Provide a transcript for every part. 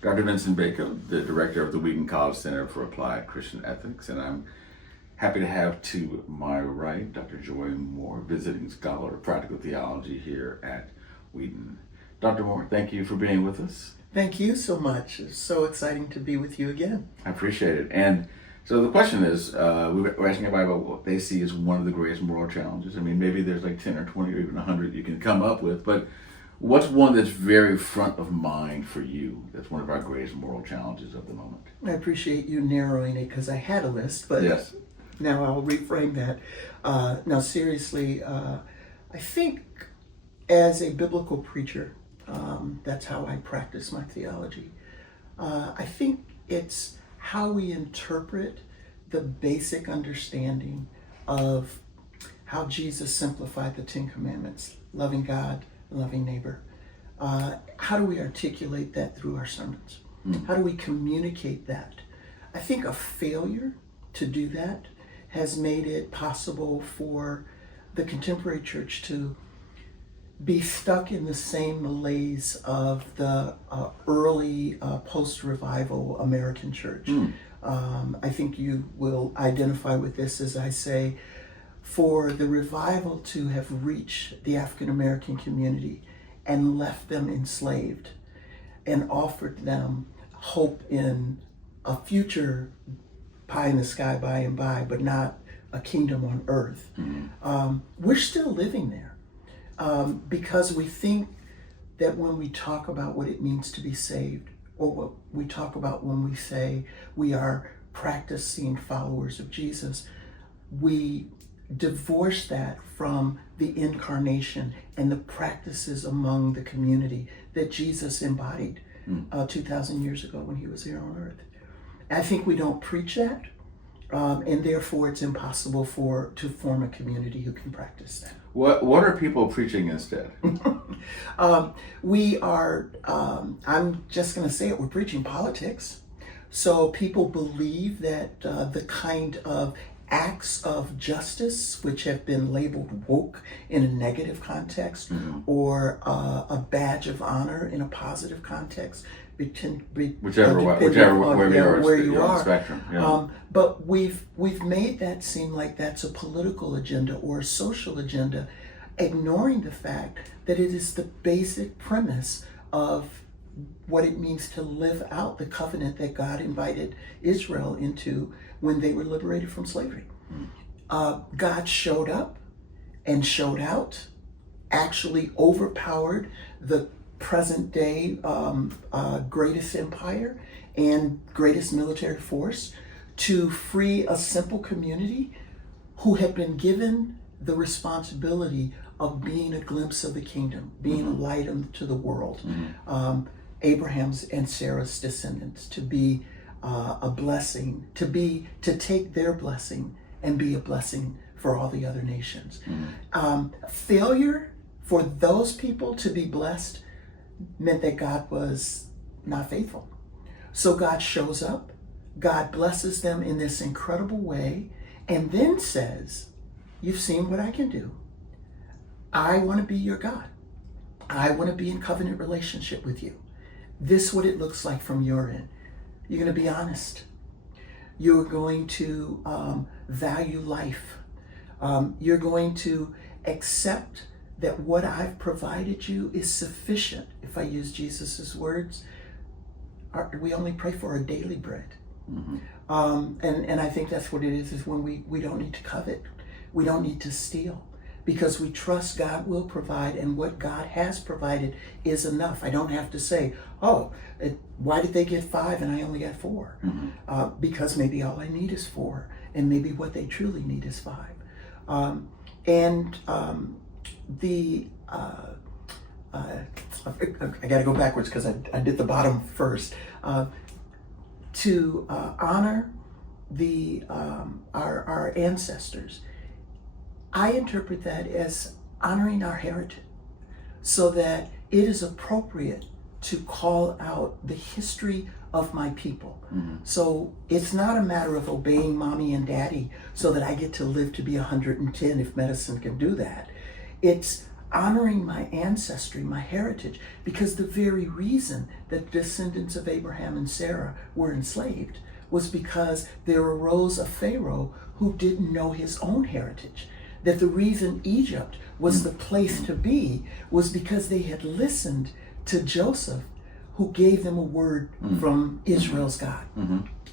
Dr. Vincent Bacote, the director of the Wheaton College Center for Applied Christian Ethics, and I'm happy to have to my right Dr. Joy Moore, visiting Scholar of Practical Theology here at Wheaton. Dr. Moore, thank you for being with us. Thank you so much. It's so exciting to be with you again. I appreciate it. And so the question is, we're asking everybody about what they see as one of the greatest moral challenges. I mean, maybe there's like 10 or 20 or even 100 you can come up with, but what's one that's very front of mind for you that's one of our greatest moral challenges of the moment? I appreciate you narrowing it because I had a list, but yes. Now I'll reframe that. Now, seriously, I think as a biblical preacher, that's how I practice my theology. I think it's how we interpret the basic understanding of how Jesus simplified the Ten Commandments, loving God, loving neighbor. How do we articulate that through our sermons? How do we communicate that? I think a failure to do that has made it possible for the contemporary church to be stuck in the same malaise of the early post-revival American church. I think you will identify with this as I say, for the revival to have reached the African American community and left them enslaved and offered them hope in a future pie in the sky by and by, but not a kingdom on earth. We're still living there because we think that when we talk about what it means to be saved, or what we talk about when we say we are practicing followers of Jesus, we divorce that from the incarnation and the practices among the community that Jesus embodied 2,000 years ago when he was here on earth. I think we don't preach that, and therefore it's impossible to form a community who can practice that. What are people preaching instead? We are, I'm just going to say it, we're preaching politics. So people believe that the kind of acts of justice, which have been labeled woke in a negative context, or a badge of honor in a positive context, whichever way you are on the spectrum. Yeah. But we've made that seem like that's a political agenda or a social agenda, ignoring the fact that it is the basic premise of what it means to live out the covenant that God invited Israel into when they were liberated from slavery. God showed up and showed out, actually overpowered the present day greatest empire and greatest military force to free a simple community who had been given the responsibility of being a glimpse of the kingdom, being a light unto the world. Abraham's and Sarah's descendants, to be a blessing, to take their blessing and be a blessing for all the other nations. Failure for those people to be blessed meant that God was not faithful. So God shows up, God blesses them in this incredible way, and then says, you've seen what I can do. I want to be your God. I want to be in covenant relationship with you. This is what it looks like from your end. You're going to be honest. You're going to value life. You're going to accept that what I've provided you is sufficient. If I use Jesus's words, we only pray for our daily bread. And I think that's what it is when we don't need to covet. We don't need to steal, because we trust God will provide, and what God has provided is enough. I don't have to say, why did they get 5 and I only got 4? Because maybe all I need is 4, and maybe what they truly need is 5. I got to go backwards because I did the bottom first. To honor our ancestors, I interpret that as honoring our heritage, so that it is appropriate to call out the history of my people. So it's not a matter of obeying mommy and daddy so that I get to live to be 110 if medicine can do that. It's honoring my ancestry, my heritage, because the very reason that the descendants of Abraham and Sarah were enslaved was because there arose a Pharaoh who didn't know his own heritage. That the reason Egypt was the place to be was because they had listened to Joseph, who gave them a word from Israel's God.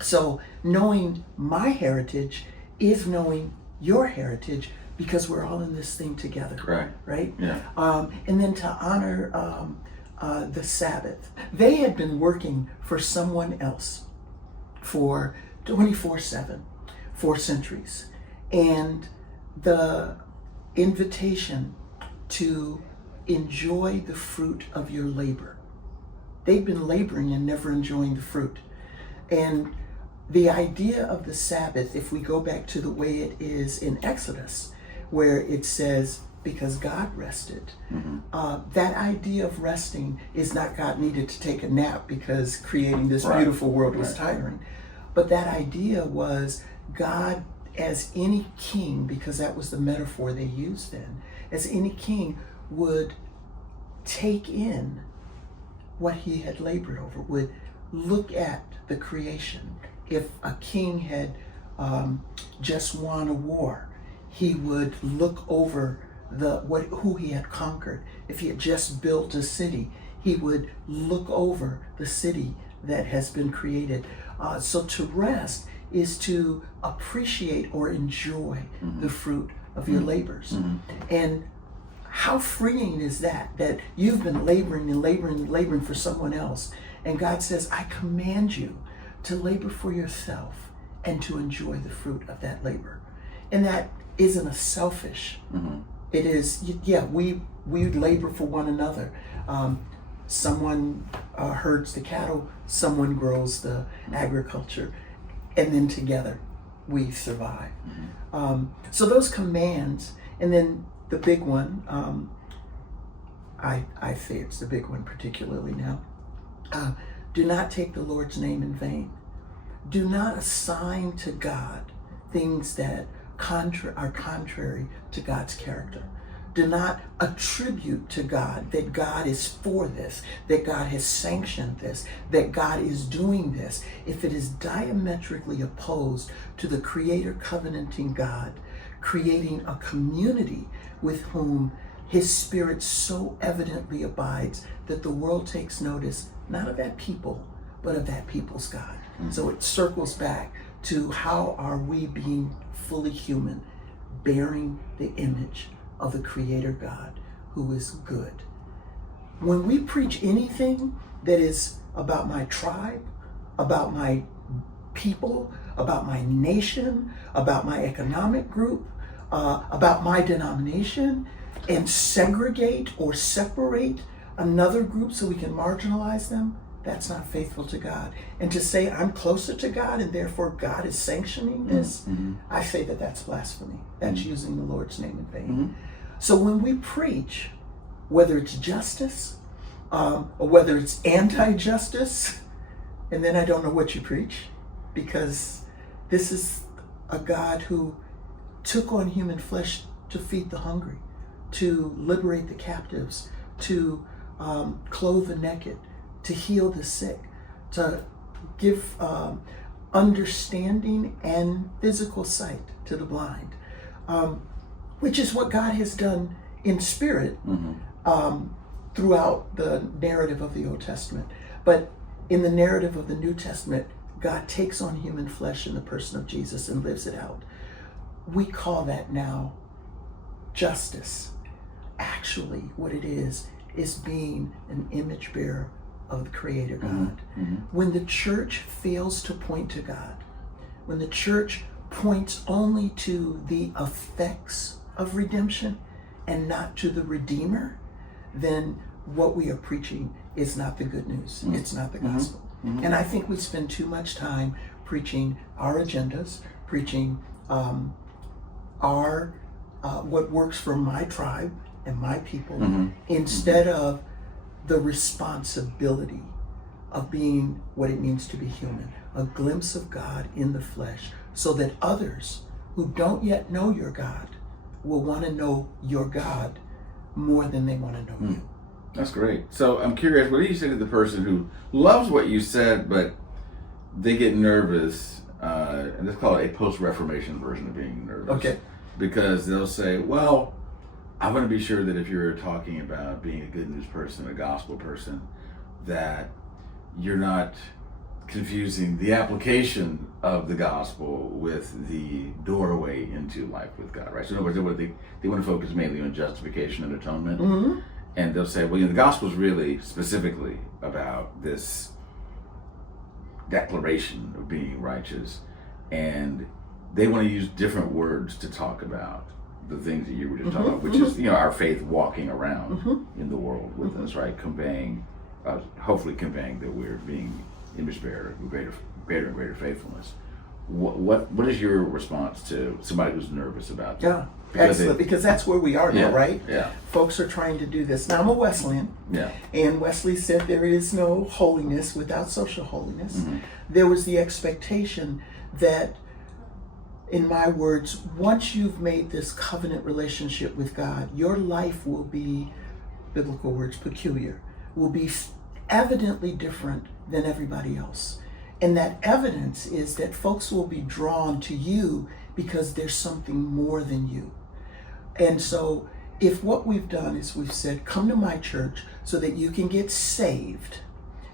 So knowing my heritage is knowing your heritage, because we're all in this thing together. Right? Yeah. And then to honor the Sabbath. They had been working for someone else for 24/7 for centuries. And the invitation to enjoy the fruit of your labor. They've been laboring and never enjoying the fruit. And the idea of the Sabbath, if we go back to the way it is in Exodus, where it says, because God rested, that idea of resting is not God needed to take a nap because creating this beautiful world was tiring. But that idea was God, as any king, because that was the metaphor they used then, as any king would take in what he had labored over, would look at the creation. If a king had just won a war, he would look over who he had conquered. If he had just built a city, he would look over the city that has been created. So to rest is to appreciate or enjoy the fruit of your labors. And how freeing is that you've been laboring and laboring and laboring for someone else, and God says, I command you to labor for yourself and to enjoy the fruit of that labor. And that isn't a selfish. It is, we labor for one another. Someone herds the cattle, someone grows the agriculture, and then together we survive. So those commands, and then the big one, I say it's the big one particularly now. Do not take the Lord's name in vain. Do not assign to God things that are contrary to God's character. Do not attribute to God that God is for this, that God has sanctioned this, that God is doing this, if it is diametrically opposed to the Creator covenanting God, creating a community with whom His Spirit so evidently abides that the world takes notice, not of that people, but of that people's God. So it circles back to how are we being fully human, bearing the image of the Creator God who is good. When we preach anything that is about my tribe, about my people, about my nation, about my economic group, about my denomination, and segregate or separate another group so we can marginalize them, that's not faithful to God. And to say I'm closer to God and therefore God is sanctioning this, I say that that's blasphemy. That's using the Lord's name in vain. So when we preach, whether it's justice or whether it's anti-justice, and then I don't know what you preach, because this is a God who took on human flesh to feed the hungry, to liberate the captives, to clothe the naked, to heal the sick, to give understanding and physical sight to the blind, which is what God has done in spirit throughout the narrative of the Old Testament. But in the narrative of the New Testament, God takes on human flesh in the person of Jesus and lives it out. We call that now justice. Actually, what it is being an image bearer of the Creator God. When the church fails to point to God, when the church points only to the effects of redemption and not to the Redeemer, then what we are preaching is not the good news. It's not the gospel. And I think we spend too much time preaching our agendas, preaching what works for my tribe and my people, instead of the responsibility of being what it means to be human, a glimpse of God in the flesh, so that others who don't yet know your God will want to know your God more than they want to know you. That's great. So I'm curious, what do you say to the person who loves what you said, but they get nervous, and let's call it a post-Reformation version of being nervous. Okay. Because they'll say, well, I want to be sure that if you're talking about being a good news person, a gospel person, that you're not confusing the application of the gospel with the doorway into life with God, right? So in other words, they want to focus mainly on justification and atonement. Mm-hmm. And they'll say, well, the gospel is really specifically about this declaration of being righteous. And they want to use different words to talk about the things that you were just talking about, which is, our faith walking around in the world with us, right? Hopefully conveying that we're being image bearer of greater and greater faithfulness. What is your response to somebody who's nervous about that? Yeah, excellent, because that's where we are now, right? Yeah. Folks are trying to do this. Now, I'm a Wesleyan, and Wesley said there is no holiness without social holiness. Mm-hmm. There was the expectation that, in my words, once you've made this covenant relationship with God, your life will be, biblical words, peculiar, will be evidently different than everybody else. And that evidence is that folks will be drawn to you because there's something more than you. And so if what we've done is we've said, come to my church so that you can get saved,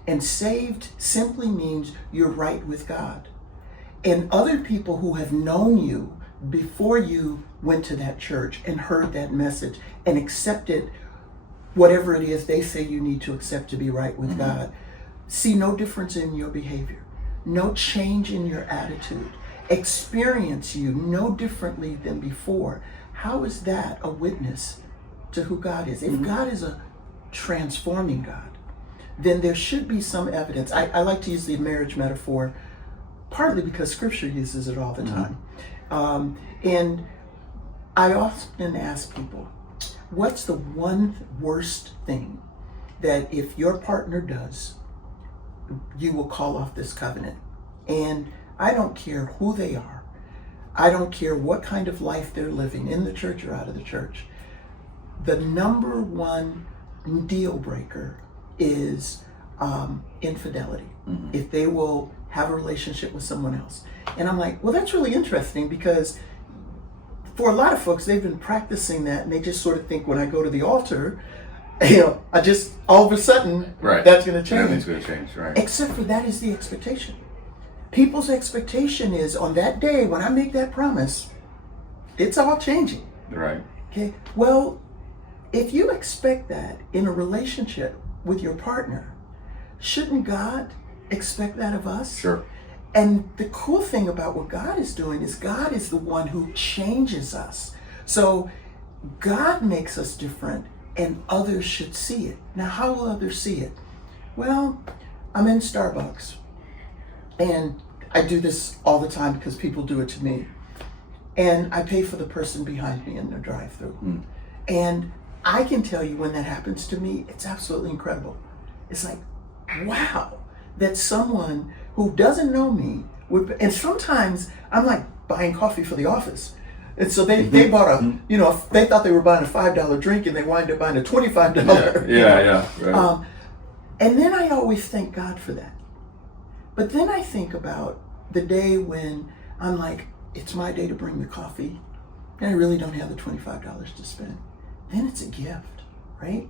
and saved simply means you're right with God. And other people who have known you before you went to that church and heard that message and accepted whatever it is they say you need to accept to be right with God, see no difference in your behavior, no change in your attitude, experience you no differently than before. How is that a witness to who God is? If God is a transforming God, then there should be some evidence. I like to use the marriage metaphor, partly because Scripture uses it all the time. And I often ask people, what's the one worst thing that if your partner does, you will call off this covenant? And I don't care who they are. I don't care what kind of life they're living, in the church or out of the church. The number one deal breaker is infidelity. If they will have a relationship with someone else. And I'm like, well, that's really interesting, because for a lot of folks, they've been practicing that, and they just sort of think when I go to the altar, I just, all of a sudden, that's going to change. Everything's going to change, right? Except for that is the expectation. People's expectation is on that day when I make that promise, it's all changing. Right. Okay. Well, if you expect that in a relationship with your partner, shouldn't God expect that of us? Sure. And the cool thing about what God is doing is God is the one who changes us. So God makes us different, and others should see it. Now, how will others see it? Well, I'm in Starbucks, and I do this all the time because people do it to me. And I pay for the person behind me in the drive-thru. And I can tell you when that happens to me, it's absolutely incredible. It's like, wow, that someone who doesn't know me would, and sometimes I'm like buying coffee for the office. And so they bought a, they thought they were buying a $5 drink, and they wind up buying a $25. Yeah, right. And then I always thank God for that. But then I think about the day when I'm like, it's my day to bring the coffee, and I really don't have the $25 to spend. Then it's a gift, right?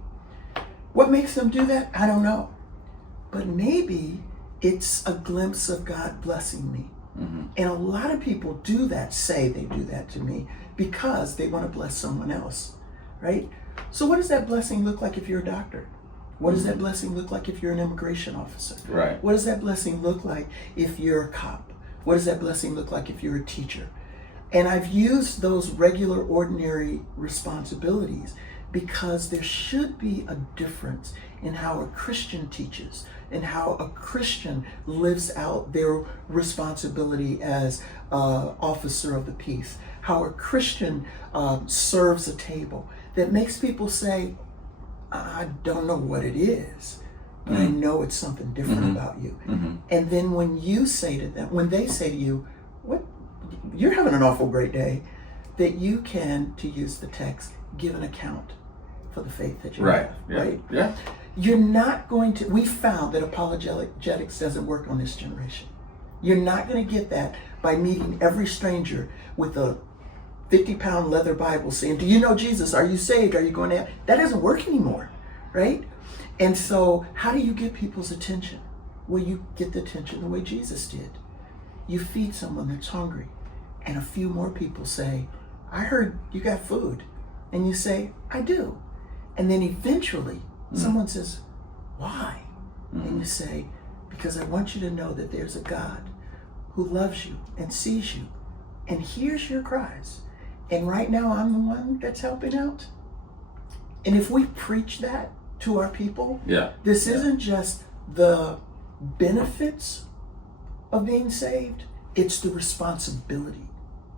What makes them do that? I don't know. But maybe it's a glimpse of God blessing me. And a lot of people do that, say they do that to me, because they want to bless someone else, right? So what does that blessing look like if you're a doctor? What does that blessing look like if you're an immigration officer? Right. What does that blessing look like if you're a cop? What does that blessing look like if you're a teacher? And I've used those regular, ordinary responsibilities because there should be a difference in how a Christian teaches and how a Christian lives out their responsibility as officer of the peace, how a Christian serves a table, that makes people say, I don't know what it is, but I know it's something different about you. And then when you say to them, when they say to you, "What, you're having an awful great day," that you can, to use the text, give an account for the faith that you Right. have, Yeah. right? Yeah. You're not going to, we found that apologetics doesn't work on this generation. You're not going to get that by meeting every stranger with a 50-pound leather Bible saying, do you know Jesus? Are you saved? Are you going to heaven? That doesn't work anymore, right? And so how do you get people's attention? Well, you get the attention the way Jesus did. You feed someone that's hungry, and a few more people say, I heard you got food. And you say, I do. And then eventually someone says, why? And you say, because I want you to know that there's a God who loves you and sees you and hears your cries. And right now I'm the one that's helping out. And if we preach that to our people, this isn't just the benefits of being saved, it's the responsibility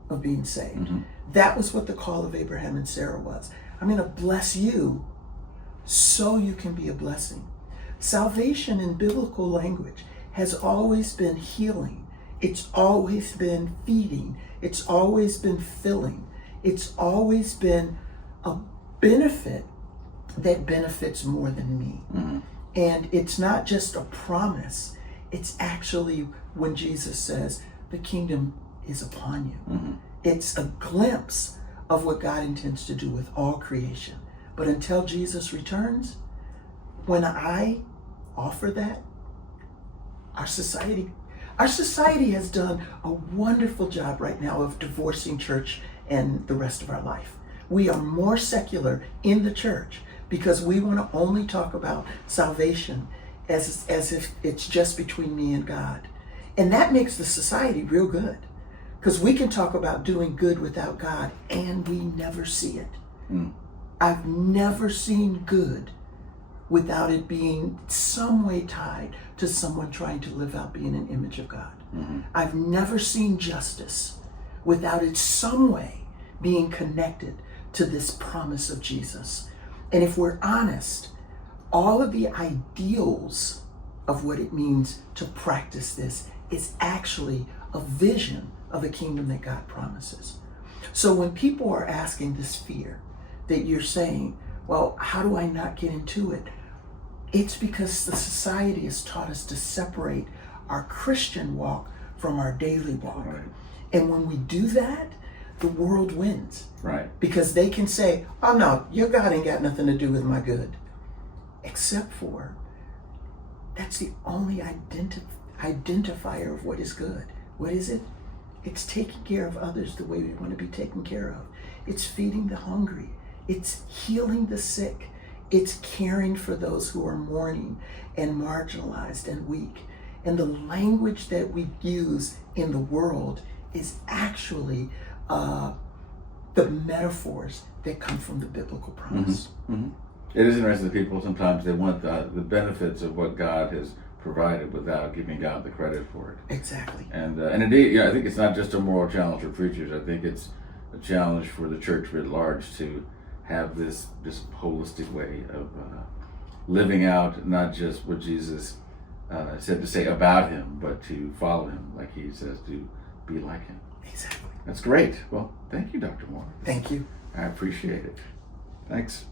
of being saved. That was what the call of Abraham and Sarah was. I'm going to bless you so you can be a blessing. Salvation in biblical language has always been healing. It's always been feeding. It's always been filling. It's always been a benefit that benefits more than me. And it's not just a promise. It's actually when Jesus says, the kingdom is upon you. It's a glimpse of what God intends to do with all creation. But until Jesus returns, when I offer that, our society has done a wonderful job right now of divorcing church and the rest of our life. We are more secular in the church because we want to only talk about salvation as if it's just between me and God. And that makes the society real good because we can talk about doing good without God and we never see it. I've never seen good without it being some way tied to someone trying to live out being an image of God. I've never seen justice without it some way being connected to this promise of Jesus. And if we're honest, all of the ideals of what it means to practice this is actually a vision of a kingdom that God promises. So when people are asking this fear that you're saying, well, how do I not get into it? It's because the society has taught us to separate our Christian walk from our daily walk. And when we do that, the world wins. Because they can say, oh no, your God ain't got nothing to do with my good. Except for, that's the only identifier of what is good. What is it? It's taking care of others the way we want to be taken care of. It's feeding the hungry. It's healing the sick. It's caring for those who are mourning and marginalized and weak. And the language that we use in the world is actually the metaphors that come from the biblical promise. It is interesting that people sometimes they want the benefits of what God has provided without giving God the credit for it. Exactly. And indeed, I think it's not just a moral challenge for preachers. I think it's a challenge for the church writ large to have this holistic way of living out not just what Jesus said to say about him, but to follow him, like he says, to be like him. Exactly. That's great. Well, thank you, Dr. Moore. Thank you. I appreciate it. Thanks.